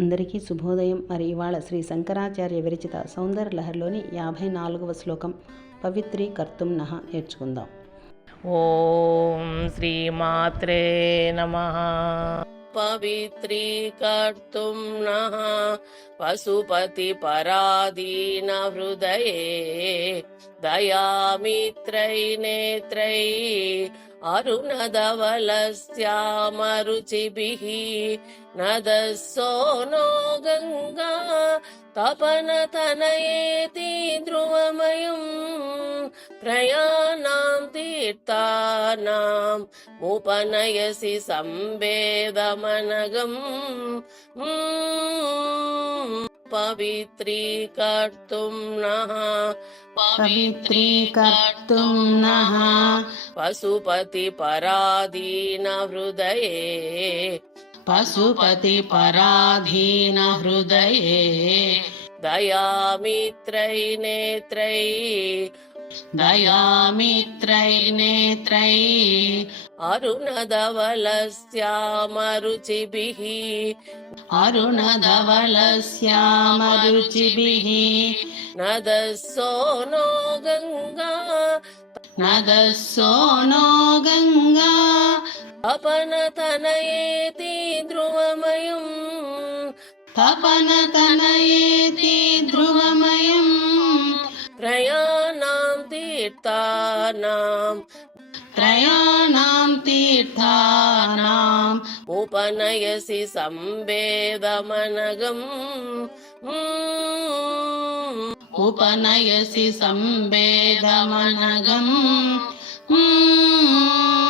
అందరికీ శుభోదయం మరి ఇవాళ శ్రీ శంకరాచార్య విరచిత సౌందర్య లహర్లోని యాభై నాలుగవ శ్లోకం పవిత్రీ కర్తుం నహ నేర్చుకుందాం ఓం మాత్రే నమ పవిత్రీ కర్తుం నహ పశుపతి పరాధీన హృదయే మిత్రై నేత్రై அருணதவலமருச்சிபிக நதசோ நோ கங்கா தபன தனையே தீந்திருவமயம் பிரயாணம் தீர்த்தானாம் சம்பேதமனகம் पवित्री पवित्रीकर्तुं नः पवित्रीकर्तुं नः पशुपतिपराधीनहृदये पशुपतिपराधीनहृदये दया मित्रै नेत्रैः दयामित्रै नेत्रै अरुणधवलस्यामरुचिभिः अरुणधवलस्यामरुचिभिः नद सो नो गङ्गा नद सो नो गङ्गा तपनतनयेति ध्रुवमयं तपनतनयेति ध्रु त्रयाणाम् तीर्थानाम् उपनयसि संवेदमनगम् उपनयसि संवेदमनगम्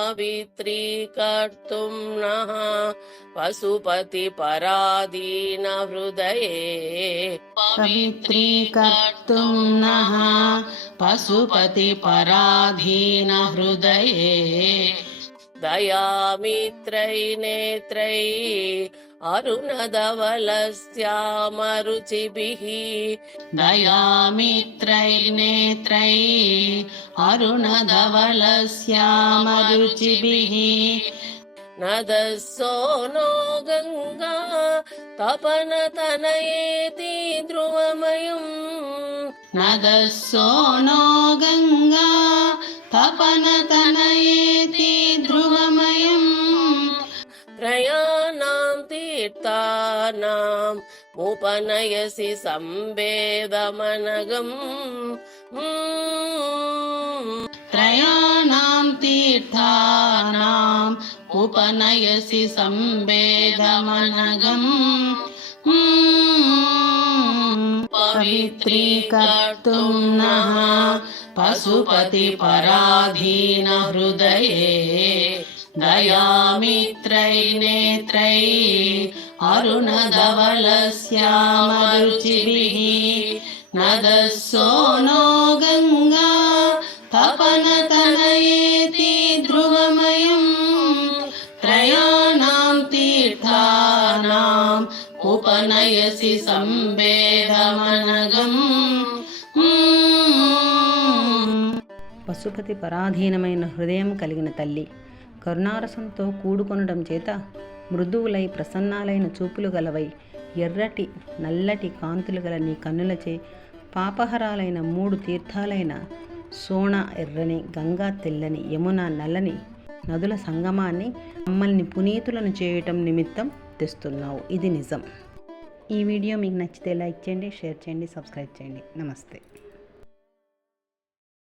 पवित्रीकर्तुम् नः पशुपतिपराधीन हृदये पवित्रीकर्तुम् नः पशुपतिपराधीन हृदय दया मित्रे नेत्रैः अरुणदवलस्यामरुचिभिः मरुचिभिः दयामित्रै नेत्रै अरुणदवलस्य मरुचिभिः नो गङ्गा तपनतनयेति ध्रुवमयम् नद सो नो गङ्गा तपनतनयेति ध्रुवमयम् प्रया तीर्थानाम् उपनयसि संवेदमनगम् त्रयाणाम् तीर्थानाम् उपनयसि संवेदमनगम् पवित्रीकर्तुं नः पशुपतिपराधीन हृदये దయామిత్రై నేత్రై అరుణ ధవల శ్యామ రుచిభ నదోనో గంగా తపన తనయేతి ధ్రువమయం త్రయాణం తీర్థానాం ఉపనయసి సంభేదమనగం పశుపతి పరాధీనమైన హృదయం కలిగిన తల్లి కరుణారసంతో కూడుకొనడం చేత మృదువులై ప్రసన్నాలైన చూపులు గలవై ఎర్రటి నల్లటి కాంతులు గల నీ కన్నులచే పాపహరాలైన మూడు తీర్థాలైన సోణ ఎర్రని గంగా తెల్లని యమున నల్లని నదుల సంగమాన్ని మమ్మల్ని పునీతులను చేయటం నిమిత్తం తెస్తున్నావు ఇది నిజం ఈ వీడియో మీకు నచ్చితే లైక్ చేయండి షేర్ చేయండి సబ్స్క్రైబ్ చేయండి నమస్తే